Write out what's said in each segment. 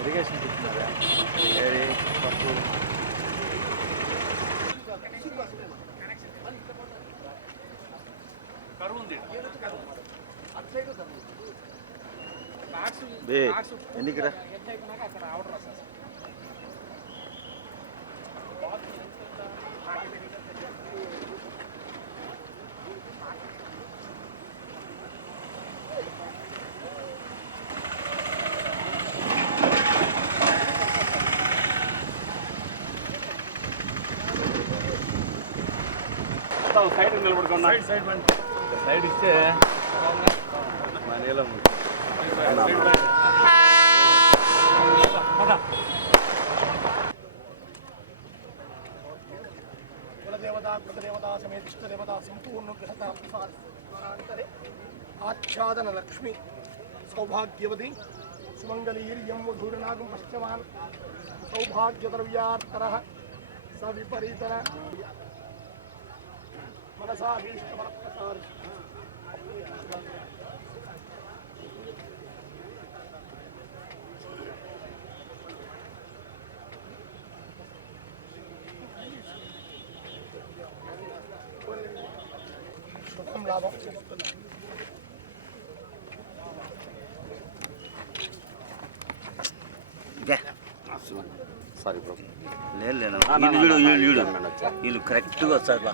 Irrigation ఇస్తున్నారా ఏది? పప్పు. బే ఎందుకురా సైడ్ నిలబడుకున్నా. సైడ్ సైడ్ ఇస్తే మా నీలం. కులదేవతా కులదేవతా సమేత ఇష్టదేవతా సంపూర్ణ గృహత ప్రసాదాంతరే ఆచ్ఛాదన లక్ష్మి సౌభాగ్యవతి సుమంగళీర్యం వధూరనాగం పశ్చమాన్ సౌభాగ్యద్రవ్యార్తర స సారీ బ్రో లేదు లేదు నా, నా, వీళ్ళు నా, వీళ్ళు నా, వీళ్ళు నా, నా, నా. వీళ్ళు కరెక్ట్గా వస్తారు బా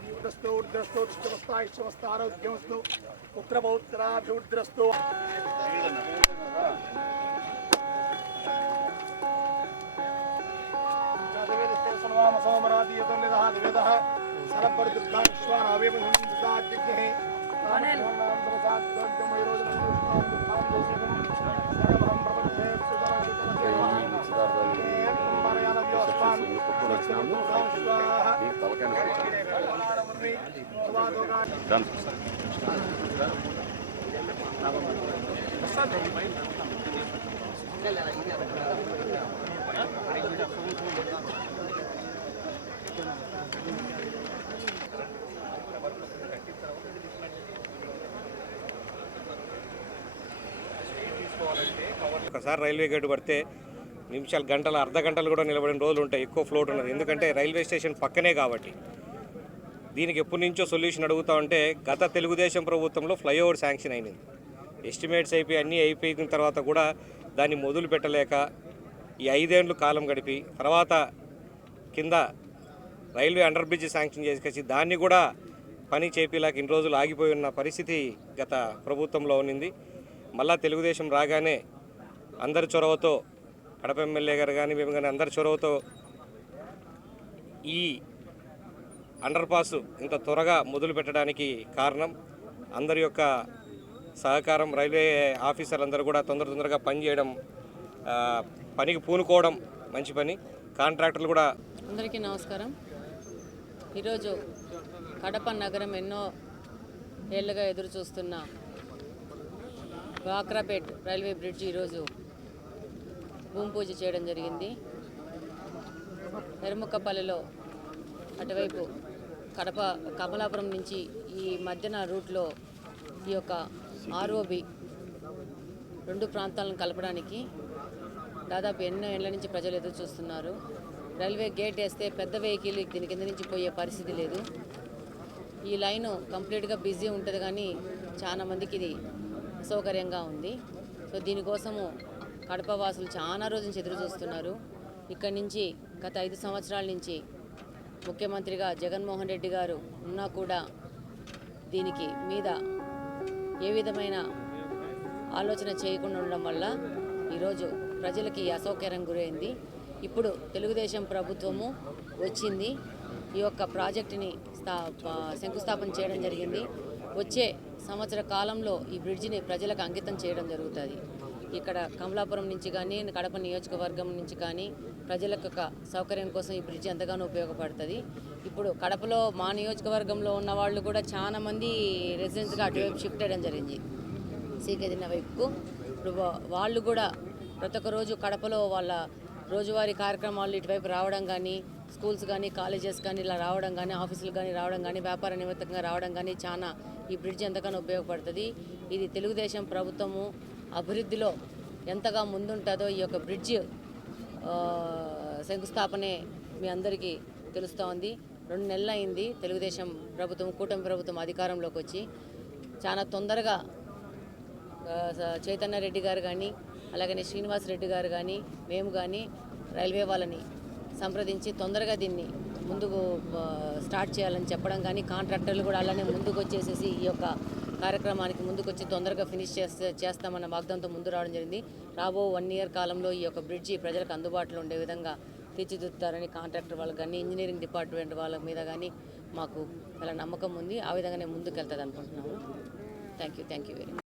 సిద్ధ్యర్థం ప్లేస్ లేదానికి ఆ? వెయ్యి వేయొచ్చు ూర్ధ్రస్తోర్ధ్రస్తోష్టమస్తారోగ్యమస్తు పుత్రపౌత్రాభివృద్ధ్రస్తో సోమరాతీయతోనిదः డన్ ఒకసారి రైల్వే గేటు పడితే నిమిషాలు గంటలు అర్ధ గంటలు కూడా నిలబడిన రోజులు ఉంటాయి. ఎక్కువ ఫ్లోట్ ఉన్నది ఎందుకంటే రైల్వే స్టేషన్ పక్కనే కాబట్టి. దీనికి ఎప్పటి నుంచో సొల్యూషన్ అడుగుతా ఉంటే గత తెలుగుదేశం ప్రభుత్వంలో ఫ్లైఓవర్ శాంక్షన్ అయినది. ఎస్టిమేట్స్ అయిపోయి అన్నీ అయిపోయిన తర్వాత కూడా దాన్ని మొదలు పెట్టలేక ఈ ఐదేండ్లు కాలం గడిపి తర్వాత కింద రైల్వే అండర్ బ్రిడ్జ్ శాంక్షన్ చేసుకొచ్చి దాన్ని కూడా పని చేపేలాగా ఇన్ని రోజులు ఆగిపోయి ఉన్న పరిస్థితి గత ప్రభుత్వంలో ఉన్నింది. మళ్ళా తెలుగుదేశం రాగానే అందరి చొరవతో కడప ఎమ్మెల్యే గారు కానీ మేము కానీ అందరి చొరవతో ఈ అండర్ పాస్ ఇంత త్వరగా మొదలు పెట్టడానికి కారణం అందరి యొక్క సహకారం రైల్వే ఆఫీసర్లందరూ కూడా తొందర తొందరగా పనిచేయడం పనికి పూనుకోవడం మంచి పని. కాంట్రాక్టర్లు కూడా అందరికీ నమస్కారం. ఈరోజు కడప నగరం ఎన్నో ఏళ్ళుగా ఎదురు చూస్తున్న బాక్రాపేట్ రైల్వే బ్రిడ్జ్ ఈరోజు భూమి పూజ చేయడం జరిగింది. ఎరుముక్కపల్లిలో అటువైపు కడప కమలాపురం నుంచి ఈ మధ్యన రూట్లో ఈ యొక్క ఆర్ఓబి రెండు ప్రాంతాలను కలపడానికి దాదాపు ఎన్నో ఏళ్ళ నుంచి ప్రజలు ఎదురు చూస్తున్నారు. రైల్వే గేట్ వేస్తే పెద్ద వెహికల్ దీని కింద నుంచి పోయే పరిస్థితి లేదు. ఈ లైన్ కంప్లీట్గా బిజీ ఉంటుంది కానీ చాలా మందికి ఇది అసౌకర్యంగా ఉంది. సో దీనికోసము కడప వాసులు చాలా రోజు నుంచి ఎదురు చూస్తున్నారు. ఇక్కడి నుంచి గత ఐదు సంవత్సరాల నుంచి ముఖ్యమంత్రిగా జగన్మోహన్ రెడ్డి గారు ఉన్నా కూడా దీనికి మీద ఏ విధమైన ఆలోచన చేయకుండా ఉండడం వల్ల ఈరోజు ప్రజలకి అసౌకర్యం గురైంది. ఇప్పుడు తెలుగుదేశం ప్రభుత్వము వచ్చింది. ఈ యొక్క ప్రాజెక్టుని స్థా శంకుస్థాపన చేయడం జరిగింది. వచ్చే సంవత్సర కాలంలో ఈ బ్రిడ్జిని ప్రజలకు అంకితం చేయడం జరుగుతుంది. ఇక్కడ కమలాపురం నుంచి కానీ కడప నియోజకవర్గం నుంచి కానీ ప్రజలకు ఒక సౌకర్యం కోసం ఈ బ్రిడ్జ్ ఎంతగానో ఉపయోగపడుతుంది. ఇప్పుడు కడపలో మా నియోజకవర్గంలో ఉన్న వాళ్ళు కూడా చాలా మంది రెసిడెన్స్గా అటువైపు షిఫ్ట్ అయ్యడం జరిగింది. సీకెదిన వైపుకు. ఇప్పుడు వాళ్ళు కూడా ప్రతి ఒక్క రోజు కడపలో వాళ్ళ రోజువారీ కార్యక్రమాలు ఇటువైపు రావడం కానీ స్కూల్స్ కానీ కాలేజెస్ కానీ ఇలా రావడం కానీ ఆఫీసులు కానీ రావడం కానీ వ్యాపార నిమిత్తంగా రావడం కానీ చాలా ఈ బ్రిడ్జ్ ఎంతగానో ఉపయోగపడుతుంది. ఇది తెలుగుదేశం ప్రభుత్వము అభివృద్ధిలో ఎంతగా ముందుంటుందో ఈ యొక్క బ్రిడ్జ్ శంకుస్థాపనే మీ అందరికీ తెలుస్తోంది. రెండు నెలలు అయింది తెలుగుదేశం ప్రభుత్వం కూటమి ప్రభుత్వం అధికారంలోకి వచ్చి. చాలా తొందరగా చైతన్య రెడ్డి గారు కానీ అలాగనే శ్రీనివాస్ రెడ్డి గారు కానీ మేము కానీ రైల్వే వాళ్ళని సంప్రదించి తొందరగా దీన్ని ముందుకు స్టార్ట్ చేయాలని చెప్పడం కానీ కాంట్రాక్టర్లు కూడా అలానే ముందుకు వచ్చేసేసి ఈ యొక్క కార్యక్రమానికి ముందుకొచ్చి తొందరగా ఫినిష్ చేస్తే చేస్తామన్న వాగ్దంతో ముందు రావడం జరిగింది. రాబో వన్ ఇయర్ కాలంలో ఈ యొక్క బ్రిడ్జి ప్రజలకు అందుబాటులో ఉండే విధంగా తీర్చిదిద్దుతారని కాంట్రాక్టర్ వాళ్ళకి కానీ ఇంజనీరింగ్ డిపార్ట్మెంట్ వాళ్ళ మీద కానీ మాకు చాలా నమ్మకం ఉంది. ఆ విధంగానే ముందుకు వెళ్తుంది అనుకుంటున్నాము thank you thank you very much